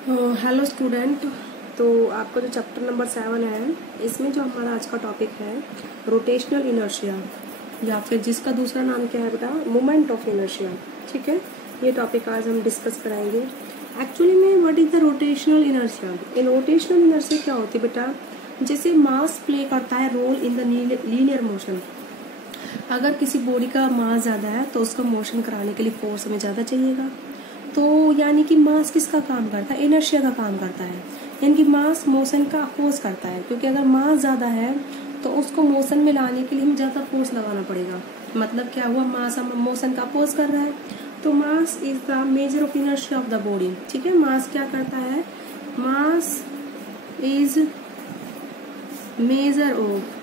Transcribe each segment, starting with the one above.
Hello student. तो आपका जो चैप्टर नंबर 7 है, इसमें जो हमारा आज का टॉपिक है रोटेशनल इनर्शिया, या फिर जिसका दूसरा नाम क्या है बेटा, मोमेंट ऑफ इनर्शिया। ठीक है, ये टॉपिक आज हम डिस्कस कराएंगे। एक्चुअली में what is the rotational inertia? In rotational inertia क्या होती है बेटा, जैसे मास प्ले करता है role in the linear motion. अगर किसी बॉडी का मास ज़्यादा है तो उसको मोशन कराने के लिए फोर्स हमें ज़्यादा चाहिएगा। तो यानी कि मास किसका काम करता है? इनर्शिया का काम करता है। यानी कि मास मोशन का अपोज करता है, क्योंकि अगर मास ज़्यादा है तो उसको मोशन में लाने के लिए हमें ज़्यादा फोर्स लगाना पड़ेगा। मतलब क्या हुआ, मास हम मोशन का अपोज कर रहा है। तो mass is the measure of inertia of the body. ठीक है, मास क्या करता है? Mass is measure of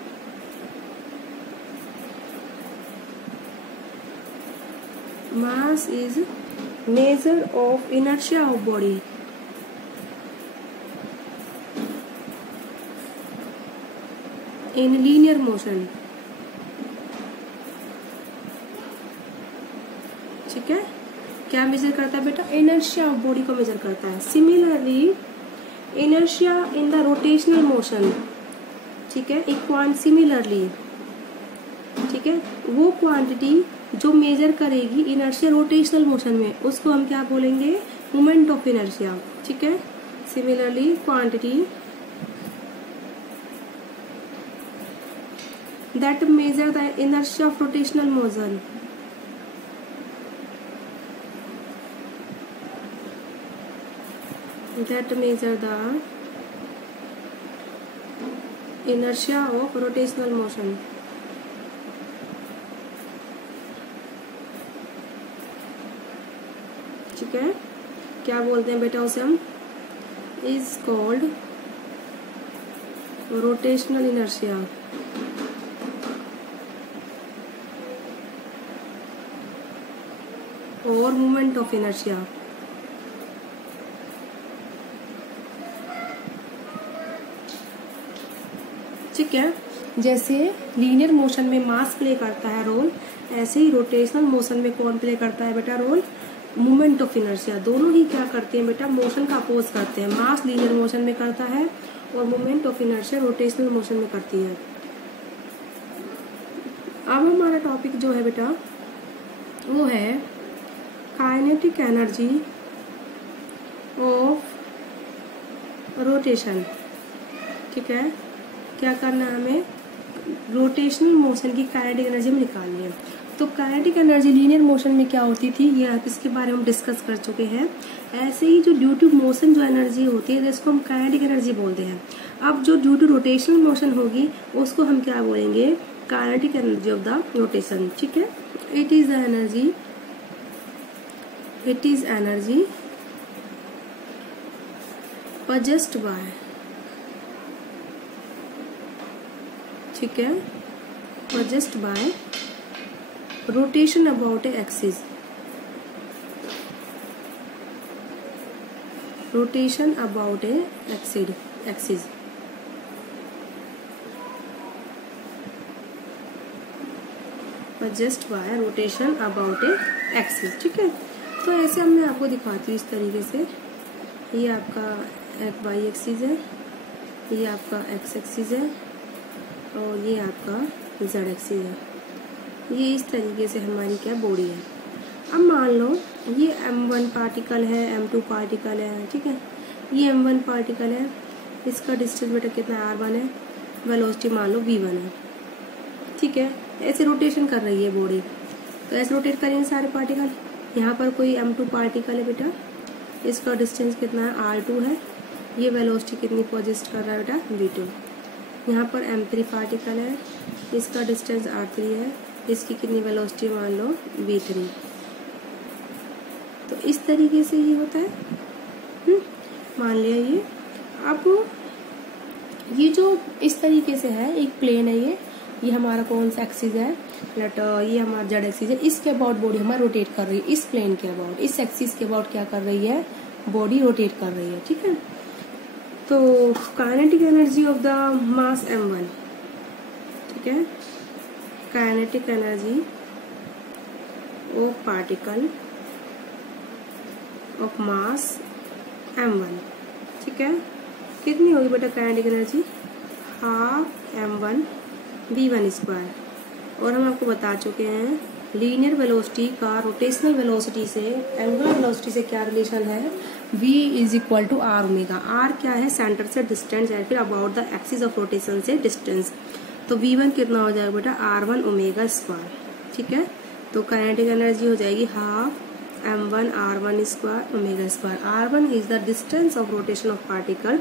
mass is measure of inertia of body. In linear motion. ठीक है, क्या मेजर करता है बेटा? इनर्शिया ऑफ बॉडी को मेजर करता है। Similarly inertia in the rotational motion, ठीक है, सिमिलरली, ठीक है, वो क्वांटिटी जो मेजर करेगी इनर्शिया रोटेशनल मोशन में, उसको हम क्या बोलेंगे? Moment of inertia. ठीक है, similarly quantity that measure the inertia of rotational motion, that measure the inertia of rotational motion. ठीक है, क्या बोलते हैं बेटा उसे हम? इज कॉल्ड रोटेशनल इनर्शिया और मोमेंट ऑफ इनर्शिया। ठीक है, जैसे लीनियर मोशन में मास प्ले करता है रोल, ऐसे ही रोटेशनल मोशन में कौन प्ले करता है बेटा रोल? Moment of inertia. दोनों ही क्या करते हैं बेटा? मोशन का अपोज करते हैं। मास लीनियर मोशन में करता है और moment of inertia rotational motion में करती है। अब हमारा टॉपिक जो है बेटा वो है काइनेटिक एनर्जी ऑफ रोटेशन। ठीक है, क्या करना है हमें? रोटेशनल मोशन की काइनेटिक एनर्जी में निकालनी है। तो काइनेटिक एनर्जी लीनियर मोशन में क्या होती थी, ये आप इसके बारे में डिस्कस कर चुके हैं। ऐसे ही जो ड्यू टू मोशन जो एनर्जी होती है जिसको हम काइनेटिक एनर्जी बोलते हैं। अब जो ड्यू टू रोटेशनल मोशन होगी उसको हम क्या बोलेंगे? Kinetic energy of the rotation. ठीक है, it is energy possessed by, ठीक है, possessed by rotation about a axis, rotation about a axis, possessed by rotation about a axis। ठीक है, तो ऐसे मैं आपको दिखाती हूँ इस तरीके से। ये आपका एक वाई एक्सिस है, ये आपका एक्स एक्सिस है और ये आपका जेड एक्सिस है। ये इस तरीके से हमारी क्या बॉडी है। अब मान लो ये m1 पार्टिकल है, m2 पार्टिकल है। ठीक है, ये m1 पार्टिकल है, इसका डिस्टेंस बेटा कितना r1 है, वेलोसिटी मान लो v1 है। ठीक है, ऐसे रोटेशन कर रही है बॉडी, तो ऐसे रोटेट करेंगे सारे पार्टिकल। यहाँ पर कोई m2 पार्टिकल है बेटा, इसका डिस्टेंस कितना है, r2 है। ये वेलोसिटी कितनी पोजेस्ट कर रहा है बेटा, v2। यहाँ पर m3 पार्टिकल है, इसका डिस्टेंस r3 है, इसकी कितनी वेलोसिटी मान लो v3। तो इस तरीके से ये होता है। मान लिया ये। अब ये जो इस तरीके से है, एक प्लेन है ये हमारा कौन सा एक्सिस है? ये हमारा जेड एक्सिस है। इसके अबाउट बॉडी हमारा रोटेट कर रही है। इस प्लेन के अबाउट, इस एक्सिस के अबाउट क्या कर रही है? बॉडी रोटेट कर रही है। ठीक है, तो kinetic energy of the mass m1, ठीक है, kinetic energy of particle of mass m1, ठीक है। कितनी होगी बेटा kinetic energy, half m1 v1 square. और हम आपको बता चुके हैं लीनियर वेलोसिटी का रोटेशनल वेलोसिटी से एंगुलर वेलोसिटी से क्या रिलेशन है, v is equal to r omega. R क्या है, सेंटर से डिस्टेंस या फिर about the axis of rotation से डिस्टेंस। तो v1 कितना हो जाएगा बेटा r1 ओमेगा स्क्वायर, ठीक है। तो काइनेटिक एनर्जी हो जाएगी half m1 r1 square omega square. r1 is the distance of rotation of particle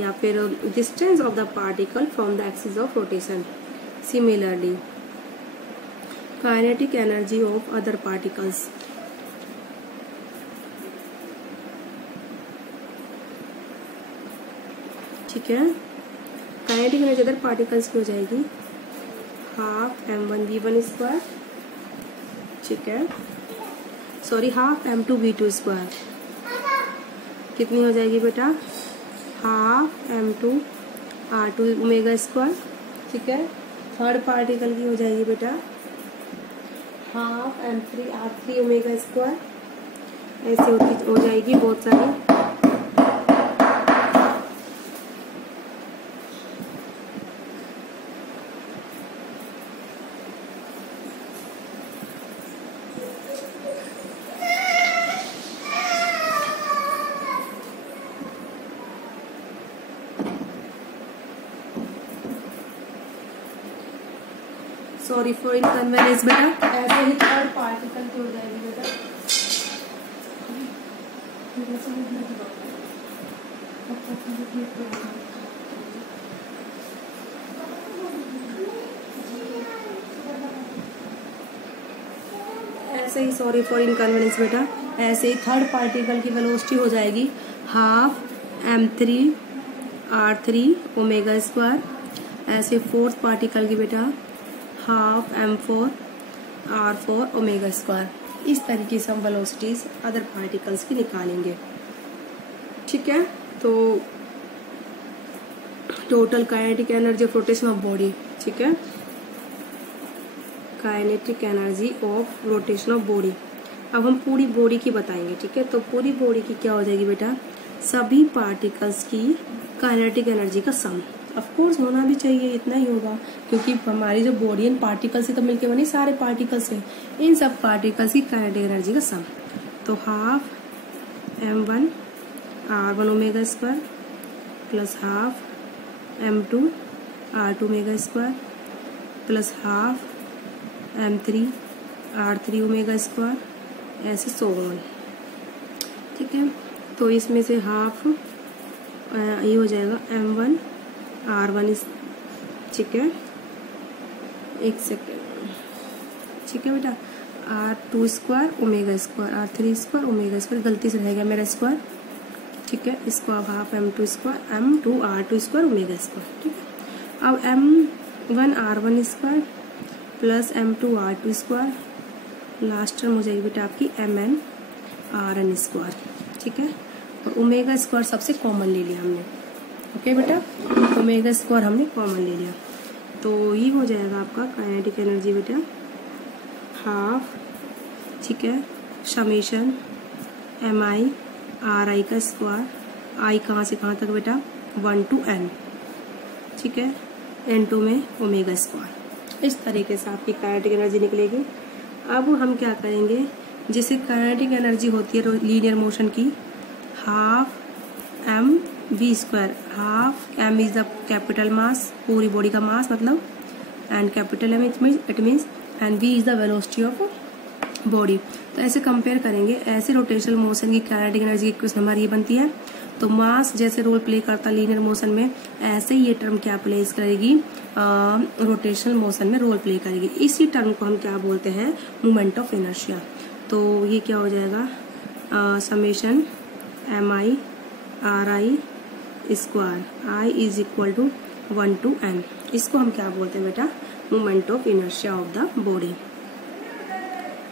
या फिर distance of the particle from the axis of rotation. Similarly kinetic energy of other particles, ठीक है। Kinetic energy other particles की हो जाएगी half m1 v1 square, ठीक है, sorry half m2 v2 square. कितनी हो जाएगी बेटा, half m2 r2 omega square, ठीक है। थर्ड पार्टिकल की हो जाएगी बेटा half m3 r3 omega square. ऐसे हो जाएगी बहुत सारी। सॉरी फॉर इनकन्वीनियंस बेटा, ऐसे ही थर्ड पार्टिकल की हो जाएगी बेटा। ऐसे ही सॉरी फॉर इनकन्वीनियंस बेटा, ऐसे ही थर्ड पार्टिकल की वेलोसिटी हो जाएगी half m3 r3 omega square. ऐसे फोर्थ पार्टिकल की बेटा half m4 r4 omega square. इस तरीके से हम वेलोसिटीज अदर पार्टिकल्स की निकालेंगे, ठीक है। तो total kinetic energy of rotation of body, ठीक है, kinetic energy of rotation of body. अब हम पूरी बॉडी की बताएंगे, ठीक है। तो पूरी बॉडी की क्या हो जाएगी बेटा, सभी पार्टिकल्स की काइनेटिक एनर्जी का सम। ऑफ कोर्स होना भी चाहिए, इतना ही होगा, क्योंकि हमारी जो बॉडी इन पार्टिकल से तो मिलके बनी, सारे पार्टिकल से, इन सब पार्टिकल्स की काइनेटिक एनर्जी का सम। तो half m1 r1 omega square plus half m2 r2 omega square plus half m3 r3 omega square, ऐसे सो ऑन, ठीक है। तो इसमें से हाफ ये हो जाएगा m1 r1, ठीक है, एक सेकेंड, ठीक है बेटा, r2 square omega square r3 square omega square, गलती से रह गया मेरा स्क्वायर, ठीक है। इसको अब half m2 square m2 r2 square omega square, ठीक है। अब m1 r1 square plus m2 r2 square, last term हो जाएगी बेटा आपकी mn rn स्क्वायर, ठीक है। और ओमेगा स्क्वायर सबसे कॉमन ले लिया हमने, ओके बेटा, ओमेगा स्क्वायर हमने कॉमन ले लिया। तो ये हो जाएगा आपका काइनेटिक एनर्जी बेटा हाफ, ठीक है, समेशन mi ri का स्क्वायर, i कहाँ से कहाँ तक बेटा 1 to n, ठीक है, n2 में ओमेगा स्क्वायर। इस तरीके से आपकी काइनेटिक एनर्जी निकलेगी। अब हम क्या करेंगे, जैसे काइनेटिक एनर्जी होती है लीनियर मोशन की, half m v square, half m is the capital mass, पूरी बॉडी का मास मतलब, and capital m it means and v is the velocity of body. तो ऐसे कंपेयर करेंगे, ऐसे रोटेशनल मोशन की काइनेटिक एनर्जी की इक्वेशन हमारी ये बनती है। तो मास जैसे रोल प्ले करता लीनियर मोशन में, ऐसे ही ये टर्म क्या प्लेस करेगी, रोटेशनल मोशन में रोल प्ले करेगी। इसी टर्म को हम क्या बोलते हैं, मोमेंट ऑफ इनर्शिया। तो ये क्या हो जाएगा, summation mi ri square, i is equal to 1 to n। इसको हम क्या बोलते हैं बेटा, moment of inertia of the body,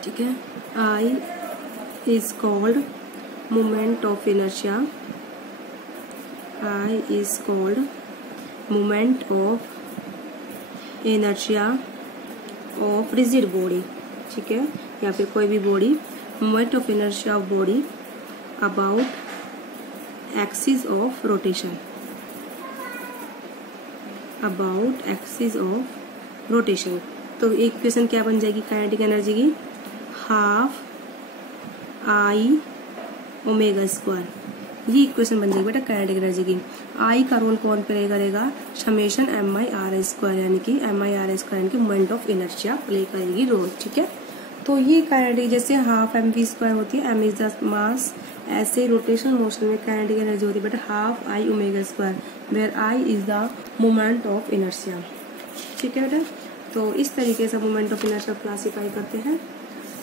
ठीक है। i is called moment of inertia, I is called moment of inertia of rigid body, ठीक है, या फिर कोई भी body, moment of inertia of body about axis of rotation, about axis of rotation. तो equation क्या बन जाएगी काइनेटिक एनर्जी की, हाफ आई ओमेगा स्क्वायर, ये इक्वेशन बन जाएगी बेटा काइनेटिक एनर्जी की। आई का रोल कौन प्ले करेगा, summation m i r square, यानी कि एम आई आर स्क्वायर यानी कि मोमेंट ऑफ इनर्शिया प्ले करेगी रोल, ठीक है। तो ये काइनेटिक जैसे हाफ एम वी स्क्वायर होती है, एम इज द मास, ऐसे रोटेशनल मोशन में काइनेटिक एनर्जी होती है बेटा half I omega square, where I is the moment of inertia, ठीक है बेटा। तो इस तरीके से मोमेंट ऑफ इनर्शिया क्लासीफाई करते हैं,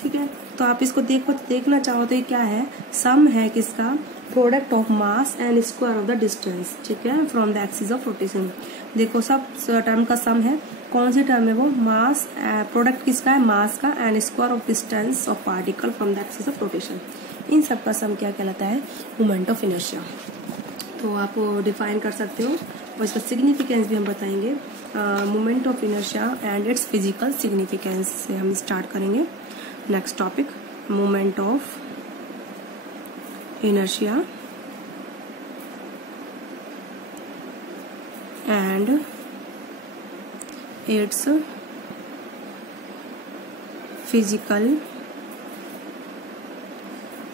ठीक है। तो आप इसको देखना चाहो तो ये क्या है, सम है किसका, product of mass and square of the distance, ठीक है, from the axis of rotation. देखो सब टर्म का सम है, कौन सी टर्म है वो, मास, प्रोडक्ट किसका है, मास का, and square of distance of particle from the axis of rotation, इन सब का सम क्या कहलाता है, मोमेंट ऑफ इनर्शिया। तो आप डिफाइन कर सकते हो और इसका सिग्निफिकेंस भी हम बताएंगे। Moment of inertia and it's physical significance से हम स्टार्ट करेंगे। Next topic, moment of inertia and its physical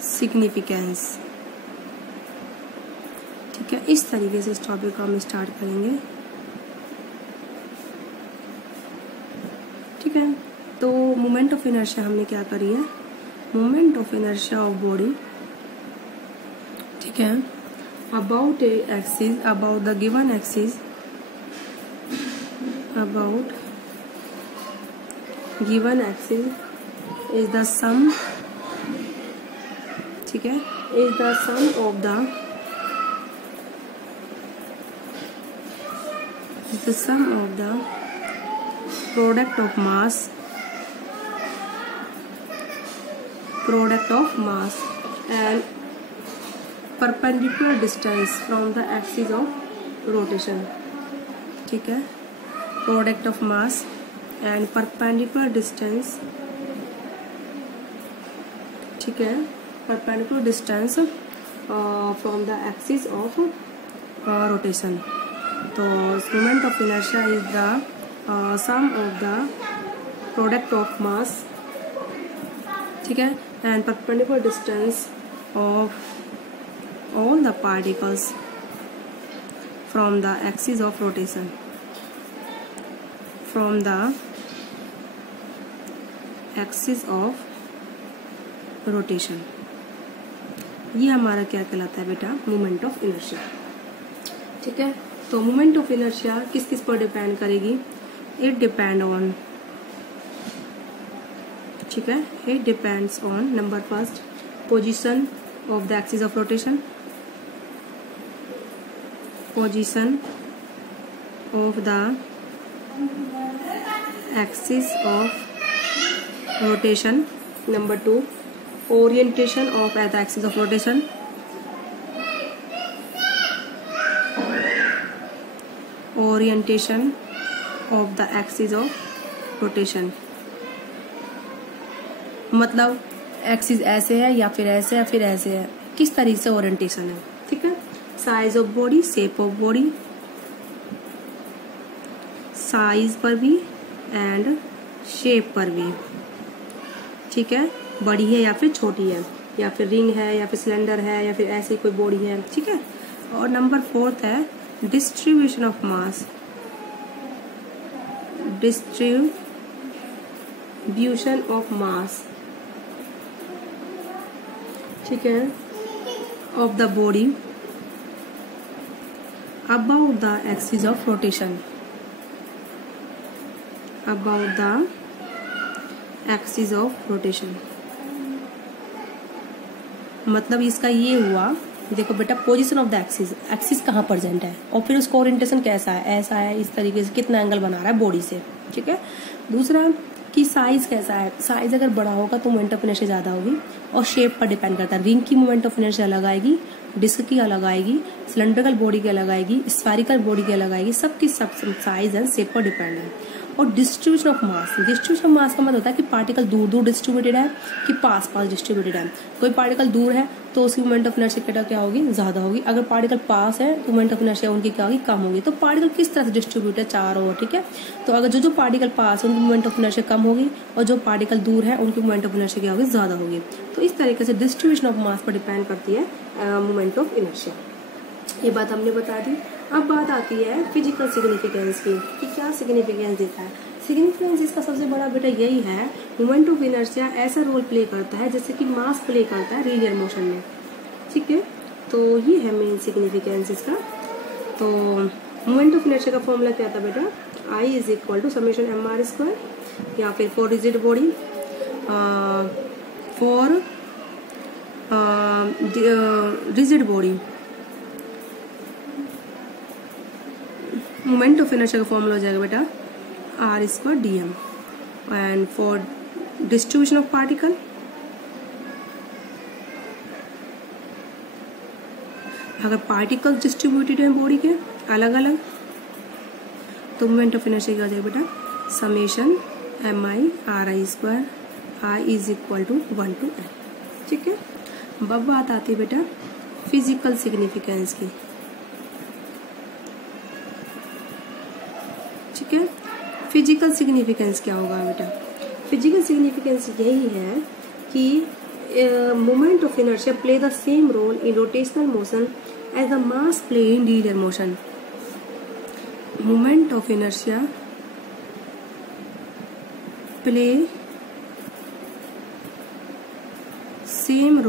significance, ठीक है। इस तरीके से इस टॉपिक को हम स्टार्ट करेंगे, ठीक है। तो मोमेंट ऑफ इनर्शिया हमने क्या करी है, moment of inertia of body, ठीक है, about a axis, about the given axis, about given axis is the sum, ठीक है, is the sum of the, is the sum of the product of mass, product of mass and perpendicular distance from the axis of rotation, ठीक है, product of mass and perpendicular distance, ठीक है, perpendicular distance from the axis of rotation। तो moment of inertia is the sum of the product of mass, ठीक है, and perpendicular distance of all the particles from the axis of rotation, from the axis of rotation। ये हमारा क्या कहलाता है बेटा, moment of inertia, ठीक है। तो मोमेंट ऑफ इनर्शिया किस किस पर डिपेंड करेगी, इट डिपेंड ऑन, ठीक है, it depends on number first position of the axis of rotation, position of the axis of rotation, number 2 orientation of the axis of rotation, orientation of the axis of rotation, मतलब axis ऐसे है या फिर ऐसे या फिर ऐसे है, किस तरीके से ओरिएंटेशन है, ठीक है। Size of body, shape of body, size पर भी एंड शेप पर भी, ठीक है, बड़ी है या फिर छोटी है, या फिर रिंग है या फिर सिलेंडर है या फिर ऐसी कोई बॉडी है, ठीक है। और नंबर 4 है distribution of mass, distribution of mass, ठीक है, of the body about the axis of rotation, about the axis of rotation, मतलब इसका ये हुआ, देखो बेटा position of the axis, axis कहाँ प्रेजेंट है और फिर उसका ओरिएंटेशन कैसा है, ऐसा है, इस तरीके से कितना एंगल बना रहा है बॉडी से, ठीक है। दूसरा कि साइज कैसा है, साइज अगर बड़ा होगा तो मोमेंट ऑफ इनर्शिया ज्यादा होगी, और शेप पर डिपेंड करता है, रिंग की मोमेंट ऑफ इनर्शिया अलग आएगी, डिस्क की अलग आएगी, सिलेंड्रिकल बॉडी की अलग आएगी, स्फेरिकल बॉडी की अलग आएगी, सबकी सब साइज एंड शेप पर डिपेंड है। और distribution of mass. Distribution of mass का मतलब होता है कि पार्टिकल दूर दूर डिस्ट्रीब्यूटेड है कि पास पास डिस्ट्रीब्यूटेड है। कोई पार्टिकल दूर है तो उसकी मोमेंट ऑफ इनर्शिया क्या होगी, ज्यादा होगी। अगर पार्टिकल पास है तो मोमेंट ऑफ इनर्शिया उनकी क्या होगी, कम होगी। तो पार्टिकल किस तरह से डिस्ट्रीब्यूट है, चारों ओर, ठीक है। तो अगर जो पार्टिकल पास है उनकी मोमेंट ऑफ इनर्शिया कम होगी और जो पार्टिकल दूर है उनकी मोमेंट ऑफ इनर्शिया क्या होगी, ज्यादा होगी। तो इस तरीके से डिस्ट्रीब्यूशन ऑफ मास पर डिपेंड करती है मोमेंट ऑफ इनर्शिया। ये बात हमने बता दी। अब बात आती है फिजिकल सिग्निफिकेंस की कि क्या सिग्निफिकेंस देता है। सिग्निफिकेंस इसका सबसे बड़ा बेटा यही है, मोमेंट ऑफ इनर्शिया ऐसा रोल प्ले करता है जैसे कि मास प्ले करता है लीनियर मोशन में, ठीक है। तो ये है मेन सिग्निफिकेंस इसका। तो मोमेंट ऑफ इनर्शिया का फॉर्मूला क्या था बेटा, I is equal to summation mr² या फिर for rigid body, for rigid body moment of inertia का फॉर्मूला हो जाएगा बेटा r² dm, and for distribution of particle अगर पार्टिकल डिस्ट्रीब्यूटेड है बॉडी के अलग अलग तो मोमेंट ऑफ इनर्शिया क्या हो जाएगा बेटा, summation mi/ri² I is equal to 1 to n, ठीक है। अब बात आती है बेटा फिजिकल सिग्निफिकेंस की, ठीक है। फिजिकल सिग्निफिकेंस क्या होगा बेटा, फिजिकल सिग्निफिकेंस यही है कि moment of inertia play the same role in rotational motion as the mass play in linear motion. Moment of inertia play same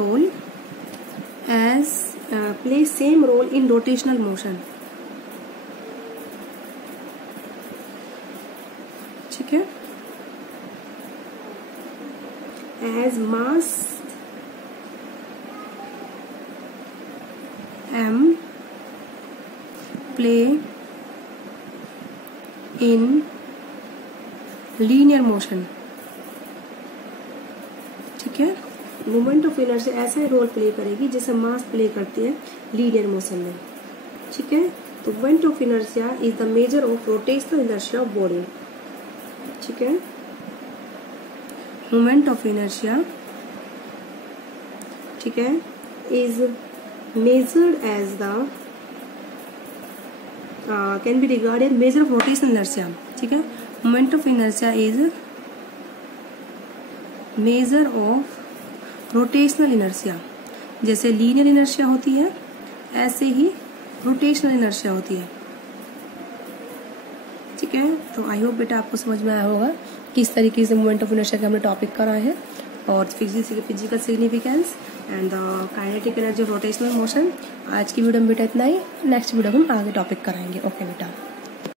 role in rotational motion, ठीक है। As mass m play in linear motion, ठीक है। Moment of inertia ऐसा role play करेगी जैसे mass play करती है linear motion में, ठीक है। तो moment of inertia is the measure of rotational inertia of body, ठीक है। मोमेंट ऑफ इनर्शिया, ठीक है, is measured as the can be regarded measure of rotational inertia, ठीक है। Moment of inertia is measure of rotational inertia. जैसे linear inertia होती है ऐसे ही रोटेशनल इनर्शिया होती है, ठीक है। तो आई होप बेटा आपको समझ में आया होगा किस तरीके से मोमेंट ऑफ इनर्शिया के हमने टॉपिक करा है और physical significance and kinetic energy of rotational motion. आज की वीडियो में बेटा इतना ही, नेक्स्ट वीडियो में हम आगे टॉपिक कराएंगे। ओके बेटा।